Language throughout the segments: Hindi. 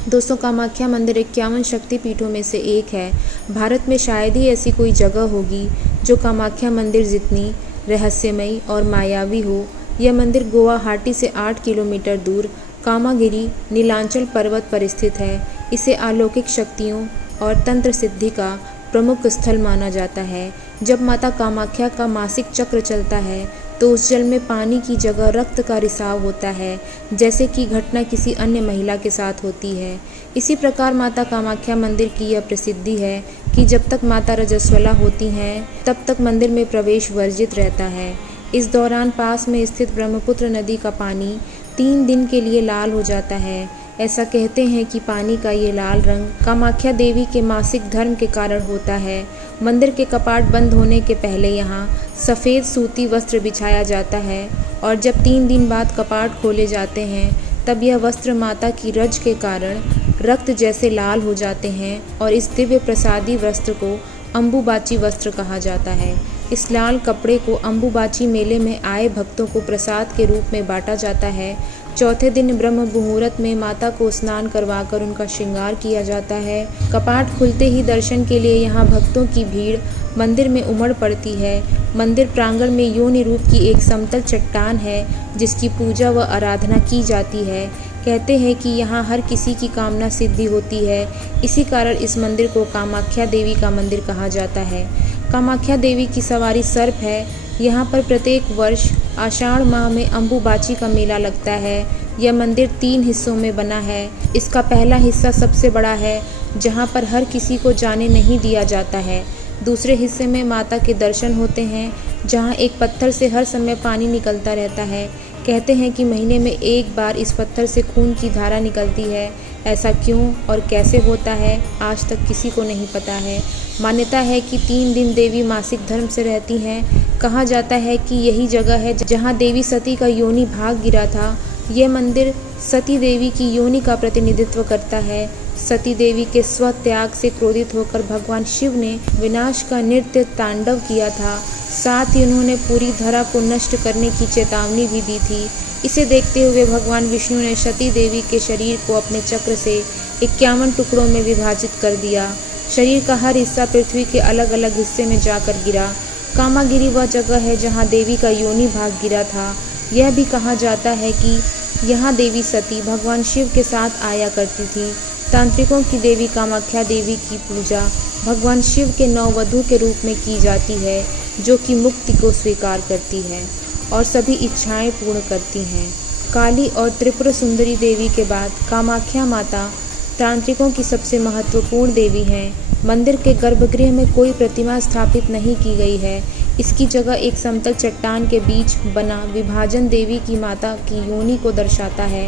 दोस्तों, कामाख्या मंदिर 51 शक्तिपीठों में से एक है। भारत में शायद ही ऐसी कोई जगह होगी जो कामाख्या मंदिर जितनी रहस्यमयी और मायावी हो। यह मंदिर गुवाहाटी से 8 किलोमीटर दूर कामागिरी नीलांचल पर्वत पर स्थित है। इसे अलौकिक शक्तियों और तंत्र सिद्धि का प्रमुख स्थल माना जाता है। जब माता कामाख्या का मासिक चक्र चलता है तो उस जल में पानी की जगह रक्त का रिसाव होता है, जैसे कि घटना किसी अन्य महिला के साथ होती है। इसी प्रकार माता कामाख्या मंदिर की यह प्रसिद्धि है कि जब तक माता रजस्वला होती हैं तब तक मंदिर में प्रवेश वर्जित रहता है। इस दौरान पास में स्थित ब्रह्मपुत्र नदी का पानी 3 दिन के लिए लाल हो जाता है। ऐसा कहते हैं कि पानी का ये लाल रंग कामाख्या देवी के मासिक धर्म के कारण होता है। मंदिर के कपाट बंद होने के पहले यहाँ सफ़ेद सूती वस्त्र बिछाया जाता है और जब 3 दिन बाद कपाट खोले जाते हैं तब यह वस्त्र माता की रज के कारण रक्त जैसे लाल हो जाते हैं और इस दिव्य प्रसादी वस्त्र को अम्बुबाची वस्त्र कहा जाता है। इस लाल कपड़े को अम्बुबाची मेले में आए भक्तों को प्रसाद के रूप में बांटा जाता है। चौथे दिन ब्रह्म मुहूर्त में माता को स्नान करवाकर उनका श्रृंगार किया जाता है। कपाट खुलते ही दर्शन के लिए यहाँ भक्तों की भीड़ मंदिर में उमड़ पड़ती है। मंदिर प्रांगण में योनि रूप की एक समतल चट्टान है जिसकी पूजा व आराधना की जाती है। कहते हैं कि यहाँ हर किसी की कामना सिद्धि होती है। इसी कारण इस मंदिर को कामाख्या देवी का मंदिर कहा जाता है। कामाख्या देवी की सवारी सर्प है। यहाँ पर प्रत्येक वर्ष आषाढ़ माह में अम्बुबाची का मेला लगता है। यह मंदिर 3 हिस्सों में बना है। इसका पहला हिस्सा सबसे बड़ा है, जहाँ पर हर किसी को जाने नहीं दिया जाता है। दूसरे हिस्से में माता के दर्शन होते हैं, जहाँ एक पत्थर से हर समय पानी निकलता रहता है। कहते हैं कि महीने में एक बार इस पत्थर से खून की धारा निकलती है। ऐसा क्यों और कैसे होता है आज तक किसी को नहीं पता है। मान्यता है कि 3 दिन देवी मासिक धर्म से रहती हैं। कहा जाता है कि यही जगह है जहाँ देवी सती का योनि भाग गिरा था। यह मंदिर सती देवी की योनि का प्रतिनिधित्व करता है। सती देवी के स्वत्याग से क्रोधित होकर भगवान शिव ने विनाश का नृत्य तांडव किया था। साथ ही उन्होंने पूरी धरा को नष्ट करने की चेतावनी भी दी थी। इसे देखते हुए भगवान विष्णु ने सती देवी के शरीर को अपने चक्र से 51 टुकड़ों में विभाजित कर दिया। शरीर का हर हिस्सा पृथ्वी के अलग अलग हिस्से में जाकर गिरा। कामागिरी वह जगह है जहाँ देवी का योनि भाग गिरा था। यह भी कहा जाता है कि यहाँ देवी सती भगवान शिव के साथ आया करती थी। तांत्रिकों की देवी कामाख्या देवी की पूजा भगवान शिव के नववधू के रूप में की जाती है, जो कि मुक्ति को स्वीकार करती है और सभी इच्छाएं पूर्ण करती हैं। काली और त्रिपुर सुंदरी देवी के बाद कामाख्या माता तांत्रिकों की सबसे महत्वपूर्ण देवी हैं। मंदिर के गर्भगृह में कोई प्रतिमा स्थापित नहीं की गई है। इसकी जगह एक समतल चट्टान के बीच बना विभाजन देवी की माता की योनि को दर्शाता है।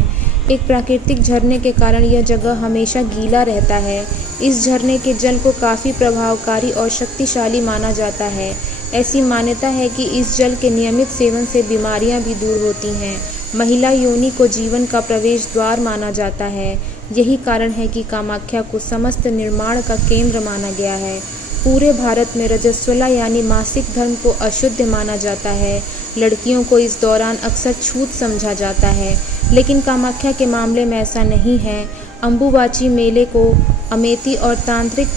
एक प्राकृतिक झरने के कारण यह जगह हमेशा गीला रहता है। इस झरने के जल को काफ़ी प्रभावकारी और शक्तिशाली माना जाता है। ऐसी मान्यता है कि इस जल के नियमित सेवन से बीमारियां भी दूर होती हैं। महिला योनि को जीवन का प्रवेश द्वार माना जाता है। यही कारण है कि कामाख्या को समस्त निर्माण का केंद्र माना गया है। पूरे भारत में रजस्वला यानी मासिक धर्म को अशुद्ध माना जाता है। लड़कियों को इस दौरान अक्सर छूत समझा जाता है, लेकिन कामाख्या के मामले में ऐसा नहीं है। अम्बुबाची मेले को अमेती और तांत्रिक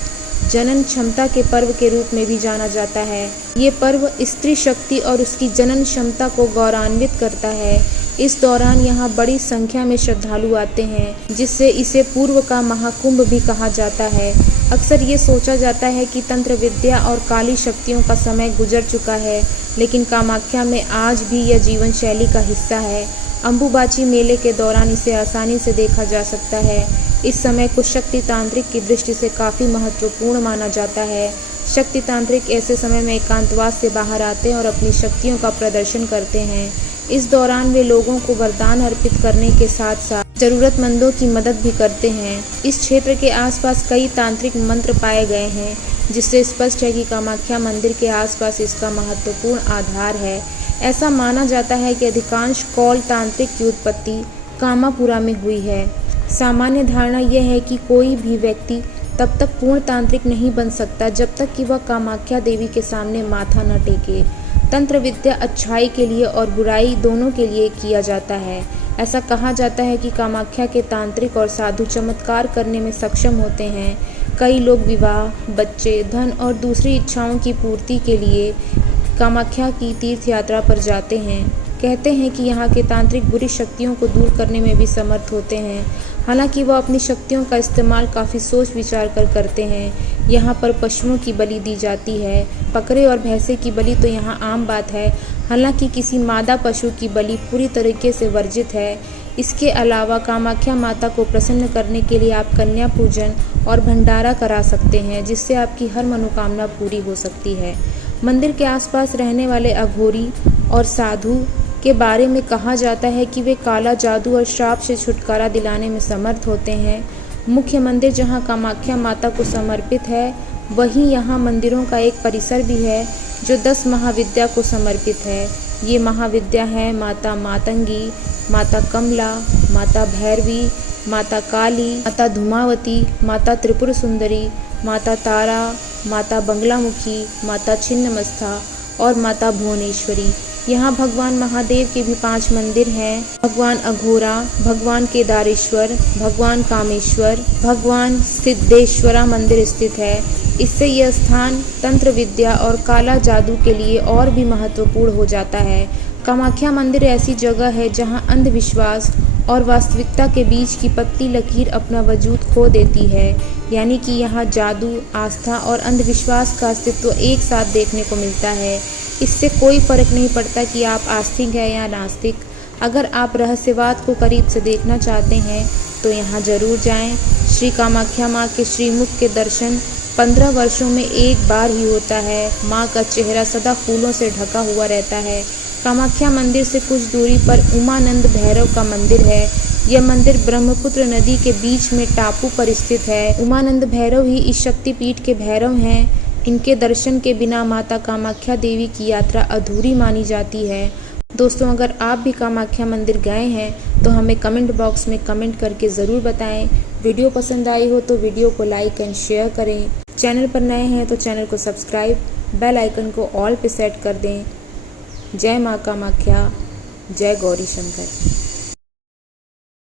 जनन क्षमता के पर्व के रूप में भी जाना जाता है। ये पर्व स्त्री शक्ति और उसकी जनन क्षमता को गौरवान्वित करता है। इस दौरान यहाँ बड़ी संख्या में श्रद्धालु आते हैं, जिससे इसे पूर्व का महाकुंभ भी कहा जाता है। अक्सर ये सोचा जाता है कि तंत्र विद्या और काली शक्तियों का समय गुजर चुका है, लेकिन कामाख्या में आज भी यह जीवन शैली का हिस्सा है। अम्बुबाची मेले के दौरान इसे आसानी से देखा जा सकता है। इस समय को शक्ति तांत्रिक की दृष्टि से काफ़ी महत्वपूर्ण माना जाता है। शक्ति तांत्रिक ऐसे समय में एकांतवास से बाहर आते हैं और अपनी शक्तियों का प्रदर्शन करते हैं। इस दौरान वे लोगों को वरदान अर्पित करने के साथ साथ ज़रूरतमंदों की मदद भी करते हैं। इस क्षेत्र के आसपास कई तांत्रिक मंत्र पाए गए हैं, जिससे स्पष्ट है कि कामाख्या मंदिर के आसपास इसका महत्वपूर्ण आधार है। ऐसा माना जाता है कि अधिकांश कौल तांत्रिक की उत्पत्ति कामापुरा में हुई है। सामान्य धारणा यह है कि कोई भी व्यक्ति तब तक पूर्ण तांत्रिक नहीं बन सकता जब तक कि वह कामाख्या देवी के सामने माथा न टेके। तंत्र विद्या अच्छाई के लिए और बुराई दोनों के लिए किया जाता है। ऐसा कहा जाता है कि कामाख्या के तांत्रिक और साधु चमत्कार करने में सक्षम होते हैं। कई लोग विवाह, बच्चे, धन और दूसरी इच्छाओं की पूर्ति के लिए कामाख्या की तीर्थ यात्रा पर जाते हैं। कहते हैं कि यहाँ के तांत्रिक बुरी शक्तियों को दूर करने में भी समर्थ होते हैं। हालांकि वह अपनी शक्तियों का इस्तेमाल काफ़ी सोच विचार कर करते हैं। यहाँ पर पशुओं की बलि दी जाती है। बकरे और भैंसे की बलि तो यहाँ आम बात है। हालांकि किसी मादा पशु की बलि पूरी तरीके से वर्जित है। इसके अलावा कामाख्या माता को प्रसन्न करने के लिए आप कन्या पूजन और भंडारा करा सकते हैं, जिससे आपकी हर मनोकामना पूरी हो सकती है। मंदिर के आसपास रहने वाले अघोरी और साधु के बारे में कहा जाता है कि वे काला जादू और श्राप से छुटकारा दिलाने में समर्थ होते हैं। मुख्य मंदिर जहां कामाख्या माता को समर्पित है, वहीं यहाँ मंदिरों का एक परिसर भी है जो 10 महाविद्या को समर्पित है। ये महाविद्या है माता मातंगी, माता कमला, माता भैरवी, माता काली, माता धूमावती, माता त्रिपुर सुंदरी, माता तारा, माता बंगलामुखी, माता छिन्नमस्ता और माता भुवनेश्वरी। यहाँ भगवान महादेव के भी 5 मंदिर हैं। भगवान अघोरा, भगवान केदारेश्वर, भगवान कामेश्वर, भगवान सिद्धेश्वरा मंदिर स्थित है। इससे यह स्थान तंत्र विद्या और काला जादू के लिए और भी महत्वपूर्ण हो जाता है। कामाख्या मंदिर ऐसी जगह है जहाँ अंधविश्वास और वास्तविकता के बीच की पतली लकीर अपना वजूद खो देती है। यानी कि यहाँ जादू, आस्था और अंधविश्वास का अस्तित्व एक साथ देखने को मिलता है। इससे कोई फर्क नहीं पड़ता कि आप आस्तिक हैं या नास्तिक। अगर आप रहस्यवाद को करीब से देखना चाहते हैं तो यहाँ जरूर जाएं। श्री कामाख्या माँ के श्रीमुख के दर्शन 15 वर्षों में एक बार ही होता है। माँ का चेहरा सदा फूलों से ढका हुआ रहता है। कामाख्या मंदिर से कुछ दूरी पर उमानंद भैरव का मंदिर है। यह मंदिर ब्रह्मपुत्र नदी के बीच में टापू पर स्थित है। उमानंद भैरव ही इस शक्तिपीठ के भैरव हैं। इनके दर्शन के बिना माता कामाख्या देवी की यात्रा अधूरी मानी जाती है। दोस्तों, अगर आप भी कामाख्या मंदिर गए हैं तो हमें कमेंट बॉक्स में कमेंट करके ज़रूर बताएं। वीडियो पसंद आई हो तो वीडियो को लाइक एंड शेयर करें। चैनल पर नए हैं तो चैनल को सब्सक्राइब, बेल आइकन को ऑल पे सेट कर दें। जय माँ कामाख्या, जय गौरी शंकर।